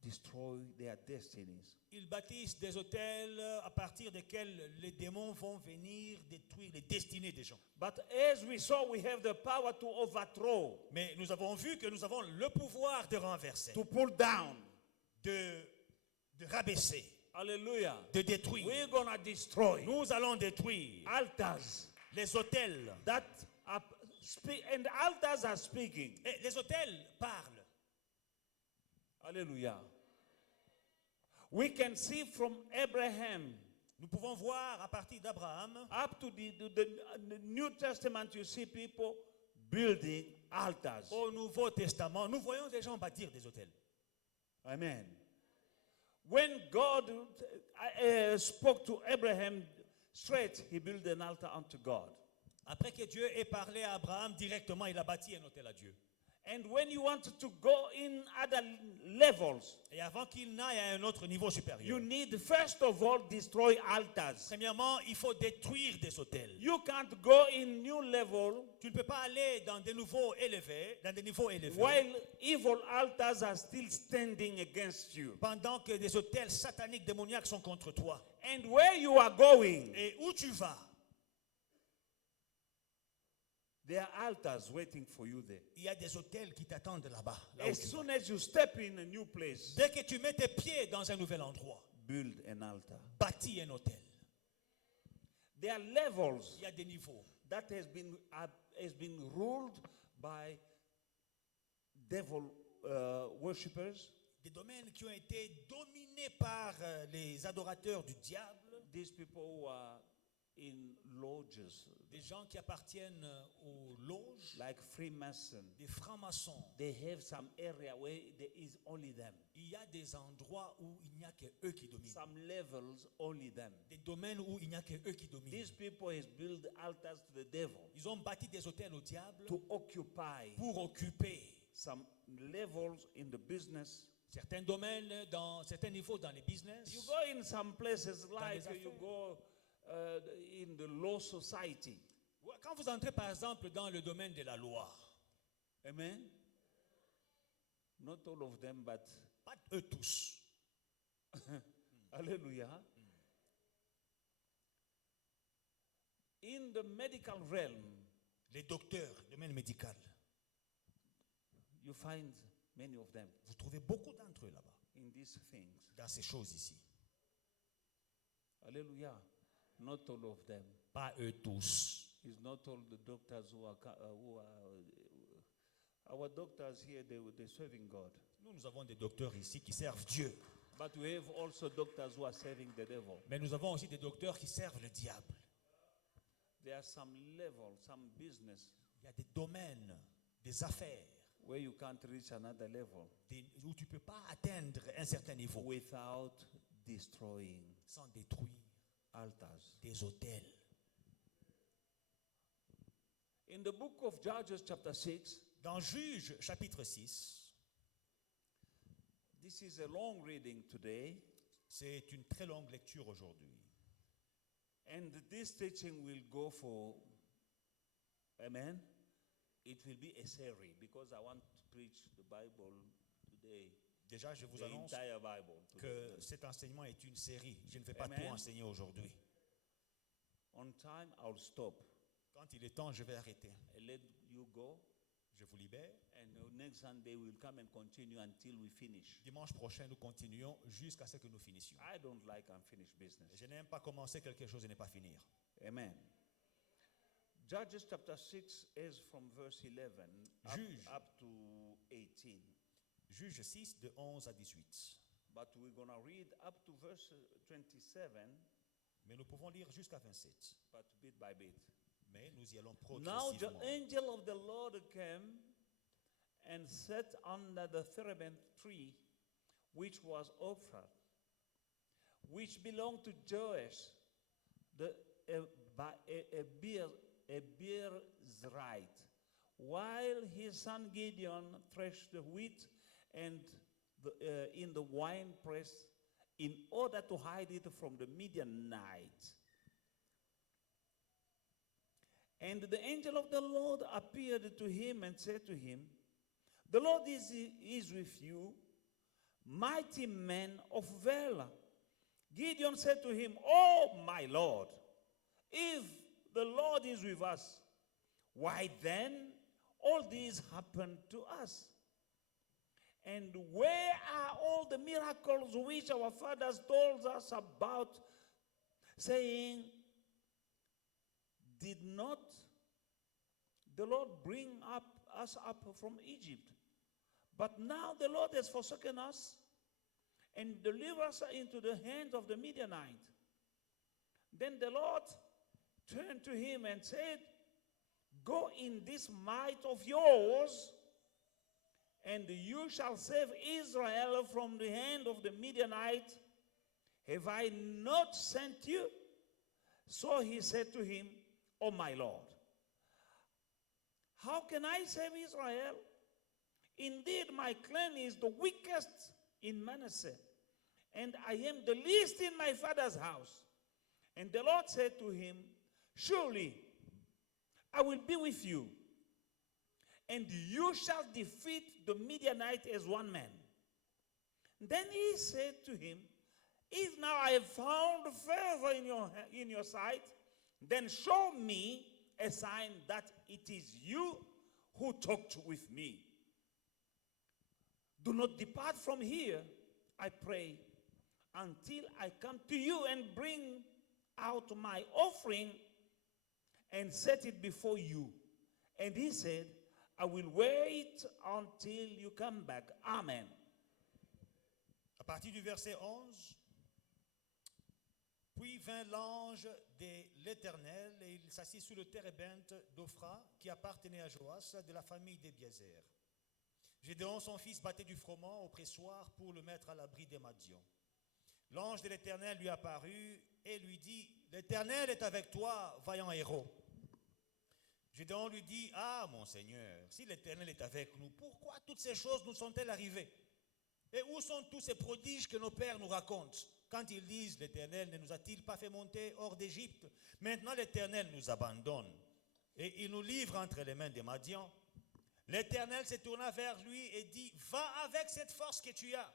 destroy their destinies. ils bâtissent des hôtels à partir desquels les démons vont venir détruire les destinées des gens. But as we saw, we have the power to overthrow, Mais nous avons vu que nous avons le pouvoir de renverser, to pull down. de rabaisser, Hallelujah. de détruire. We're going to destroy Nous allons détruire altars les hôtels. that are and altars are speaking. Et les hôtels parlent. Hallelujah. We can see from Abraham Nous pouvons voir à partir d'Abraham up to the New Testament, you see people building altars. au Nouveau Testament, nous voyons des gens bâtir des hôtels. Amen. When God spoke to Abraham straight, he built an altar unto God. Après que Dieu ait parlé à Abraham directement, il a bâti un hôtel à Dieu. And when you want to go in other levels, Et avant qu'il n'aille à un autre niveau supérieur, you need first of all destroy altars. premièrement, il faut détruire des hôtels. You can't go in new level Tu ne peux pas aller dans des niveaux élevés, while evil altars are still standing against you. pendant que des hôtels sataniques démoniaques sont contre toi. And where you are going, Et où tu vas, there are altars waiting for you there. il y a des hôtels qui t'attendent là-bas. Là où As tu vas. soon as you step in a new place, Dès que tu mets tes pieds dans un nouvel endroit, build an altar. bâtis un hôtel. There are levels Il y a des niveaux that has been ruled by devil worshippers. des domaines qui ont été dominés par les adorateurs du diable, These people who are in lodges, des gens qui appartiennent aux loges, like Freemason. des francs-maçons. They have some area where there is only them. Il y a des endroits où il n'y a que eux qui dominent. Some levels only them. Des domaines où il n'y a que eux qui dominent. These people has built altars to the devil Ils ont bâti des hôtels au diable to occupy pour occuper some levels in the business. certains domaines, dans certains niveaux dans les business. You go in some places like les you affaires. go in the law society. Quand vous entrez par exemple dans le domaine de la loi, Amen. Not all of them, but pas eux tous. hallelujah. In the medical realm, Les docteurs, domaine médical, you find many of them vous trouvez beaucoup d'entre eux là-bas, in these things. dans ces choses ici. Hallelujah. Not all of them. Pas eux tous. It's not all the doctors who are our doctors here. They're serving God, Nous avons des docteurs ici qui servent Dieu. but we have also doctors who are serving the devil. Mais nous avons aussi des docteurs qui servent le diable. There are some levels, some business Il y a des domaines, des affaires, where you can't reach another level où tu ne peux pas atteindre un certain niveau without destroying sans détruire altars. des hôtels. In the book of Judges, chapter 6, Dans Juge chapitre 6, this is a long reading today, c'est une très longue lecture aujourd'hui. And this teaching will go for, amen? It will be a series because I want to preach the Bible today, Déjà, je vous the annonce entire Bible. que cet enseignement est une série. Je ne vais pas Amen. tout enseigner aujourd'hui. On time, I'll stop Quand il est temps, je vais arrêter. and let you go. Je vous libère. And next Sunday we'll come and continue until we finish. Dimanche prochain, nous continuons jusqu'à ce que nous finissions. I don't like unfinished business. Je n'aime pas commencer quelque chose et ne pas finir. Amen. Judges chapter 6 is from verse 11 Juge. up to 18. Juge 6, de 11 à 18. But we're going to read up to verse 27, Mais nous pouvons lire jusqu'à 27. but bit by bit. Mais nous y allons Now the progressivement. angel of the Lord came and sat under the terebinth tree, which was Ophrah, which belonged to Joash, a Beerzrite, while his son Gideon threshed the wheat and in the winepress in order to hide it from the Midianites. And the angel of the Lord appeared to him and said to him, "The Lord is with you, mighty man of valor." Gideon said to him, "Oh, my Lord, if the Lord is with us, why then all this happened to us? And where are all the miracles which our fathers told us about, saying, did not the Lord bring us up from Egypt? But now the Lord has forsaken us and delivered us into the hands of the Midianites." Then the Lord turned to him and said, "Go in this might of yours, and you shall save Israel from the hand of the Midianites. Have I not sent you?" So he said to him, "Oh, my Lord, how can I save Israel? Indeed, my clan is the weakest in Manasseh, and I am the least in my father's house." And the Lord said to him, "Surely I will be with you, and you shall defeat the Midianite as one man." Then he said to him, "If now I have found favor in your sight, then show me a sign that it is you who talked with me. Do not depart from here, I pray, until I come to you and bring out my offering and set it before you." And he said, "I will wait until you come back." Amen. À partir du verset 11, puis vint l'ange de l'Éternel et il s'assit sous le térébinthe d'Ophra qui appartenait à Joas de la famille d'Ebiézer. Gédéon, son fils, battait du froment au pressoir pour le mettre à l'abri des Madians. L'ange de l'Éternel lui apparut et lui dit, «L'Éternel est avec toi, vaillant héros.» Gédéon lui dit, «Ah, mon Seigneur, si l'Éternel est avec nous, pourquoi toutes ces choses nous sont-elles arrivées? Et où sont tous ces prodiges que nos pères nous racontent? Quand ils disent, l'Éternel ne nous a-t-il pas fait monter hors d'Égypte? Maintenant l'Éternel nous abandonne et il nous livre entre les mains des Madians.» L'Éternel se tourna vers lui et dit, «Va avec cette force que tu as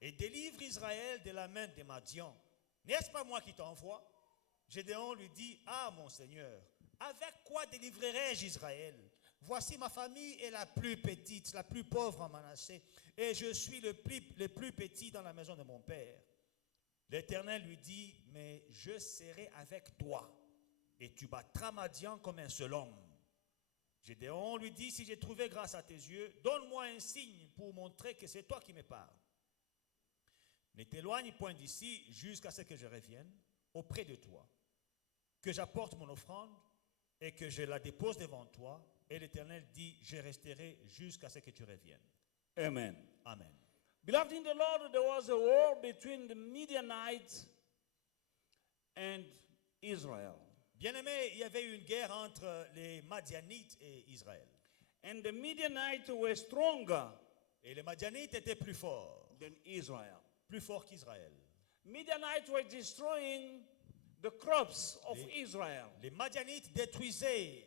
et délivre Israël de la main des Madians. N'est-ce pas moi qui t'envoie?» Gédéon lui dit, «Ah, mon Seigneur, avec quoi délivrerai-je Israël? Voici ma famille est la plus petite, la plus pauvre en Manassé, et je suis le plus petit dans la maison de mon père.» L'Éternel lui dit, «Mais je serai avec toi, et tu battras Madian comme un seul homme.» Gédéon lui dit, «Si j'ai trouvé grâce à tes yeux, donne-moi un signe pour montrer que c'est toi qui me parles. Ne t'éloigne point d'ici jusqu'à ce que je revienne auprès de toi, que j'apporte mon offrande et que je la dépose devant toi.» Et l'Éternel dit, «Je resterai jusqu'à ce que tu reviennes.» Amen. Amen. Beloved in the Lord, there was a war between the Midianites and Israel. Bien-aimé, il y avait une guerre entre les Madianites et Israël. And the Midianites were stronger Et les Madianites étaient plus forts than Israel. qu'Israël. Midianites were destroying the crops of Israel. Les Madianites détruisaient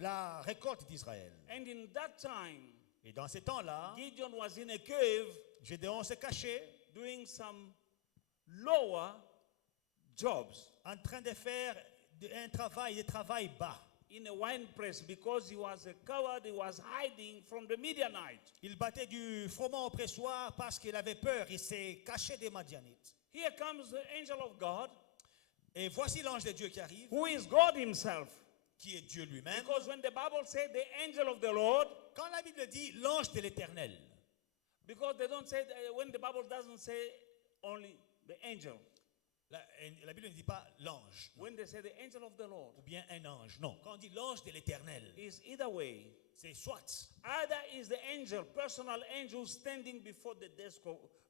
la récolte d'Israël. And in that time, Et dans ces temps-là, Gideon was in a cave Gédéon se cachait doing some lower jobs en train de faire un travail bas. in a wine press because he was a coward. He was hiding from the Midianite. Il battait du froment au pressoir parce qu'il avait peur. Il s'est caché des Madianites. Here comes the angel of God, Et voici l'ange de Dieu qui arrive, who is God himself. qui est Dieu lui-même. Because when the Bible says the angel of the Lord, Quand la Bible dit l'ange de l'Éternel, because they don't say, when the Bible doesn't say only the angel. la Bible ne dit pas l'ange, When they say the angel of the Lord, ou bien un ange. Non, quand on dit l'ange de l'Éternel, is either way. c'est soit Either is the angel, personal angel standing before the desk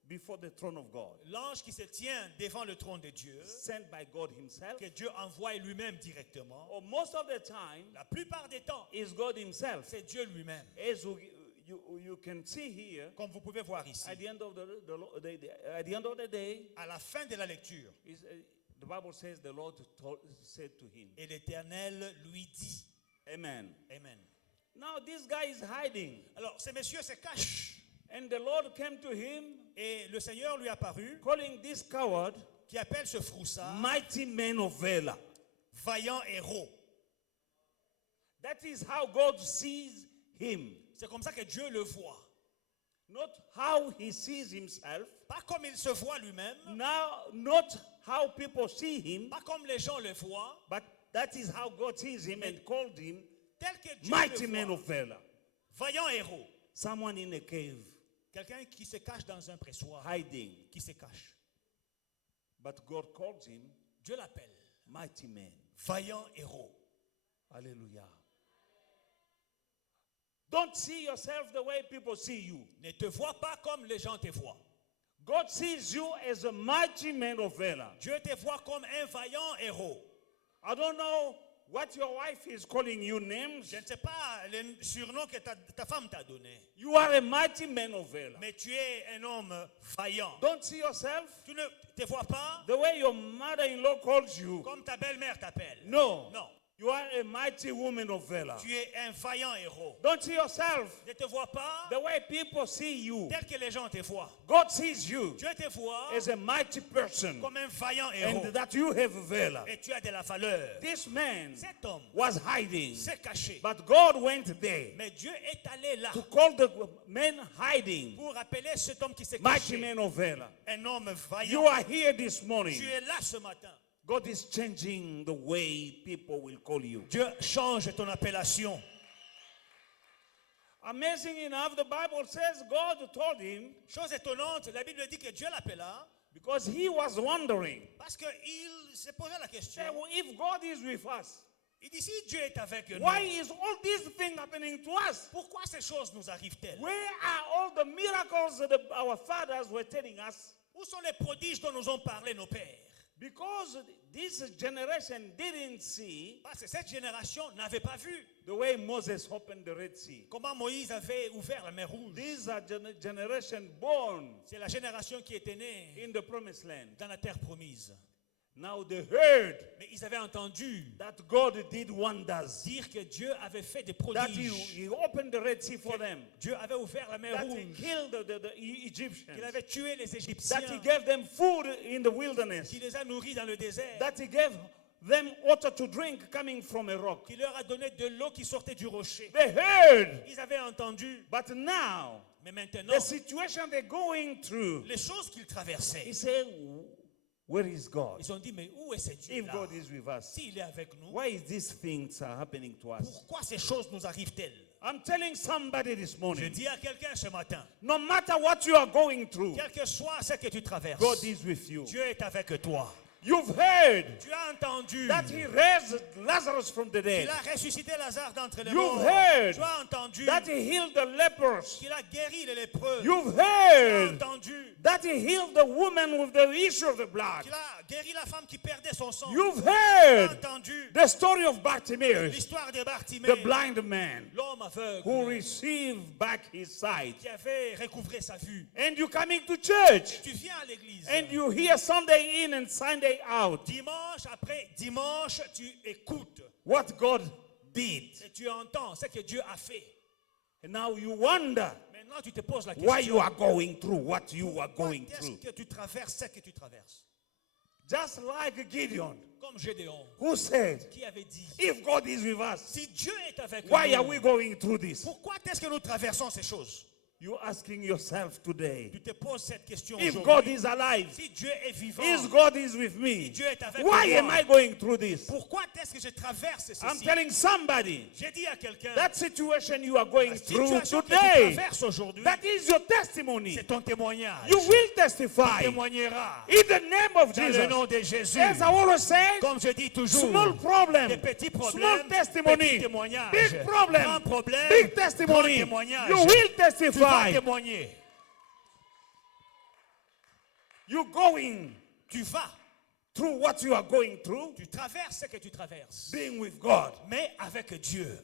before the throne of God, l'ange qui se tient devant le trône de Dieu, sent by God himself, que Dieu envoie lui-même directement. or most of the time La plupart des temps, is God himself. c'est Dieu lui-même. As you can see here, Comme vous pouvez voir ici, at the end of at the end of the day, à la fin de la lecture, the Bible says the Lord said to him, et l'Éternel lui dit, Amen. Amen. Now this guy is hiding, Alors, ce monsieur se cache, and the Lord came to him, et le Seigneur lui apparut, calling this coward qui appelle ce froussard, mighty man of valor. vaillant héros. That is how God sees him, C'est comme ça que Dieu le voit. not how he sees himself. Pas comme il se voit lui-même, Now, not how people see him, pas comme les gens le voient, but that is how God sees him and called him tel que Dieu mighty le man voit. of valor. Vaillant héros. Someone in a cave, Quelqu'un qui se cache dans un pressoir, hiding, qui se cache. but God calls him Dieu l'appelle mighty man. vaillant héros. Hallelujah. Don't see yourself the way people see you. Ne te vois pas comme les gens te voient. God sees you as a mighty man of valor. Dieu te voit comme un vaillant héros. I don't know what your wife is calling you names. Je ne sais pas le surnom que ta femme t'a donné, You are a mighty man of valor. mais tu es un homme vaillant. Don't see yourself Tu ne te vois pas the way your mother-in-law calls you. comme ta belle-mère t'appelle. No. Non, You are a mighty woman of valor. tu es un vaillant héros. Don't see yourself Ne te vois pas the way people see you. tel que les gens te voient. God sees you Dieu te voit as a mighty person comme un vaillant héros. and that you have valor. Et tu as de la valeur. This man Cet homme was hiding, s'est caché. but God went there Mais Dieu est allé là to call the man hiding pour appeler cet homme qui s'est mighty caché man of valor. un homme vaillant. You are here this morning. Tu es là ce matin. God is changing the way people will call you. Dieu change ton appellation. Amazing enough, the Bible says God told him Chose étonnante, la Bible dit que Dieu l'appela because he was wondering, parce qu'il s'est posé la question. say, well, if God is with us, Il dit si Dieu est avec nous, why is all these things happening to us? pourquoi ces choses nous arrivent-elles? Where are all the miracles that our fathers were telling us? Où sont les prodiges dont nous ont parlé nos pères? Because this generation didn't see Parce que cette génération n'avait pas vu the way Moses opened the Red Sea. comment Moïse avait ouvert la mer Rouge. These are generation born C'est la génération qui était née in the promised land. dans la terre promise. Now they heard Mais ils avaient entendu that God did wonders. dire que Dieu avait fait des That prodiges. he opened the Red Sea for them. Dieu avait ouvert la mer That he Rouge. killed the Egyptians. Qu'il avait tué les Égyptiens. That he gave them food in the wilderness. Qu'il les a nourris dans le désert. That he gave them water to drink coming from a rock. Qu'il leur a donné de l'eau qui sortait du rocher. They heard. Ils avaient entendu. But now, Mais maintenant, the situation they're going through, les choses qu'ils traversaient, he said, where is God? ils ont dit, mais où est ce If Dieu-là? God is with us, S'il est avec nous, why is these things are happening to us? pourquoi ces choses nous arrivent-elles? I'm telling somebody this Je morning, dis à quelqu'un ce matin, no matter what you are going through, quel que soit ce que tu traverses, God is with you. Dieu est avec toi. You've heard Tu as entendu that he raised Lazarus from the qu'il dead. a ressuscité Lazare d'entre les You've morts. heard Tu as entendu That he healed the lepers. qu'il a guéri les lépreux. You've Tu as heard entendu that he healed the woman with the issue of the blood. qu'il a guéri la femme qui perdait son sang. You've Tu as heard entendu the story of Bartimaeus, l'histoire de the Bartimée, blind man l'homme aveugle who received back his sight. qui avait recouvré sa vue. And you coming to church Tu viens à l'église and you hear Sunday in and Sunday day out Dimanche après dimanche, tu écoutes what God did. et tu entends ce que Dieu a fait. And now you wonder Maintenant, tu te poses la why you question. are going through what you are Pourquoi going est-ce through. que tu traverses ce que tu traverses? Just like Gideon, Comme Gédéon, who said, qui avait dit, if God is with us, si Dieu est avec why are nous, we going through this? pourquoi est-ce que nous traversons ces choses? You're asking yourself today, Tu te poses cette question if God aujourd'hui. is alive, Si Dieu est vivant, if God is with si me, Dieu est avec why am moi, I going through this? pourquoi est-ce que je traverse I'm ceci? telling somebody, J'ai dit à quelqu'un, that situation you are going la through situation que tu today, traverses aujourd'hui, that is your testimony. c'est ton témoignage. You will Tu testify témoigneras in the name of dans le Jesus. nom de Jésus. As I always say, Comme je dis toujours, small problem, des petits small problèmes, petits testimony, témoignages, big problem, grand problème, big grand testimony. témoignage. You will Tu vas testify. témoigner. You're going Tu vas, through what you are going through, tu traverses ce que tu traverses. being with God. Mais avec Dieu.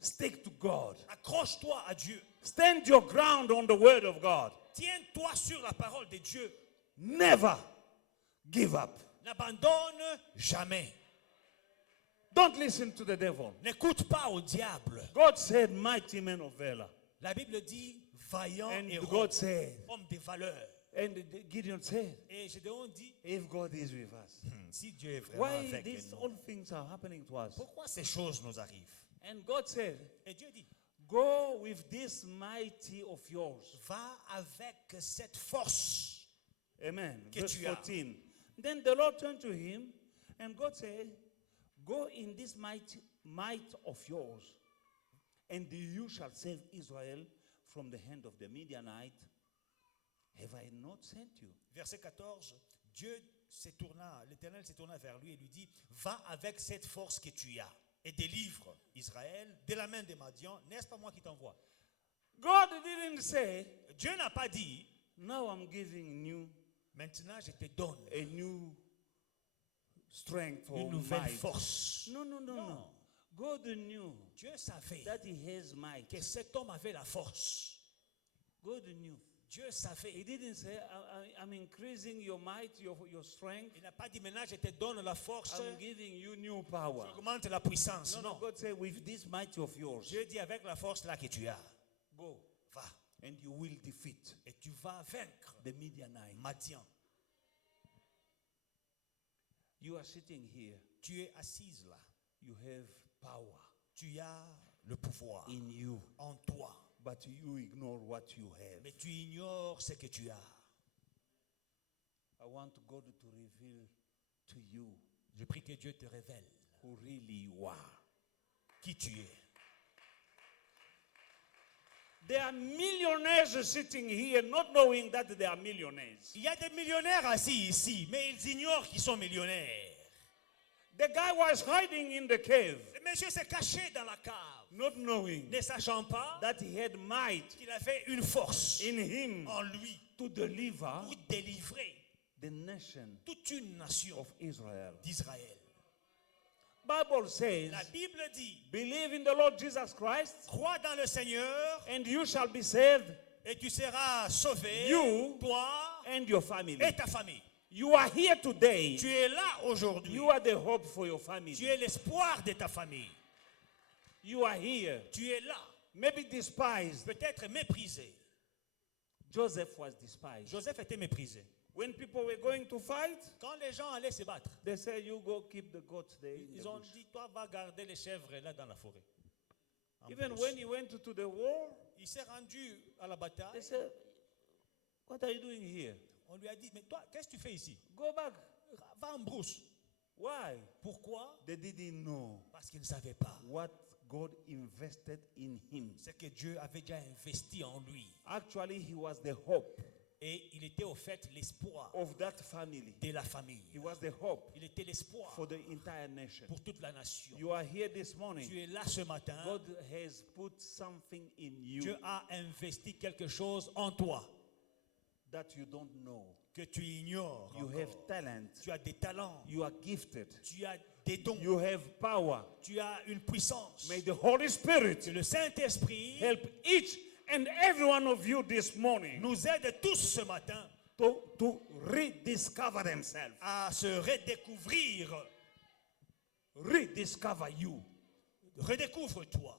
Stick to God. Accroche-toi à Dieu. Stand your ground on the word of God. Tiens-toi sur la parole de Dieu. Never give up. N'abandonne jamais. Don't listen to the devil. N'écoute pas au diable. God said, mighty men of valor. La Bible dit vaillant And héros, God said, homme de valeur. and Gideon said, Et Gédéon dit, if God is with us, si Dieu est vraiment why avec these nous, all things are happening to us? pourquoi ces choses nous arrivent? And God said, Et Dieu dit, go with this mighty of yours. va avec cette force. Amen. Que Verse tu as. 14. Then the Lord turned to him, and God said, go in this might of yours, and you shall save Israel from the hand of the Midianite. Have I not sent you? Verset 14, Dieu se tourna, l'Éternel se tourna vers lui et lui dit, va avec cette force que tu as et délivre Israël de la main des Madians. N'est-ce pas moi qui t'envoie? God didn't say, Dieu n'a pas dit, now I'm giving you maintenant je te donne a new strength or une nouvelle might. force. No, no, no, Non. no. God knew Dieu savait that he has might. que cet homme avait la force. God knew. Dieu savait. He didn't say, I'm increasing your might, your strength. Il n'a pas dit, maintenant je te donne la force, I'm giving you new power. j'augmente la puissance. No, Non. no, God said, with this might of yours, Dieu dit, avec la force là que tu as, go, va. and you will defeat Et tu vas vaincre the Midianite. Madian. You are sitting here. Tu es assise là. You have power Tu as le pouvoir in you, en toi. but you ignore what you have. Mais tu ignores ce que tu as. I want God to reveal to you Je prie que Dieu te révèle who really you are. qui tu es. There are millionaires sitting here not knowing that they are millionaires. Il y a des millionnaires assis ici, mais ils ignorent qu'ils sont millionnaires. The guy was hiding in the cave, Le monsieur s'est caché dans la cave, not knowing ne sachant pas that he had might qu'il avait une force in him en lui to deliver pour délivrer the nation toute une nation of Israel. d'Israël. Bible says, La Bible dit, believe in the Lord Jesus Christ crois dans le Seigneur and you shall be saved, et tu seras sauvé, You toi and your family. et ta famille. You are here today. Tu es là aujourd'hui. You are the hope for your family. Tu es l'espoir de ta famille. You are here. Tu es là, Maybe despised. peut-être méprisé. Joseph was despised. Joseph était méprisé. When people were going to fight, Quand les gens allaient se battre, they said, you go keep the goats there. in ils the ont bush." dit, toi va garder les chèvres là dans la forêt. En Even plus. when he went to the war, Il s'est rendu à la bataille. they said, what are you doing here? On lui a dit, mais toi, qu'est-ce que tu fais ici? Go back. Va en brousse. Why? Pourquoi? They didn't know Parce qu'il ne savait pas what God invested in him. ce que Dieu avait déjà investi en lui. Actually, he was the hope Et il était au fait l'espoir of that family. de la famille. He was the hope Il était l'espoir for the entire nation. pour toute la nation. You are here this morning. Tu es là ce matin. God has put something in you Dieu a investi quelque chose en toi that you don't know. que tu ignores. You encore. have talent. Tu as des talents. You are gifted. Tu as des dons. You have power. Tu as une puissance. May the Holy Spirit Que le Saint-Esprit help each and every one of you this morning nous aide tous ce matin to rediscover themselves, à se redécouvrir. rediscover you. Redécouvre-toi.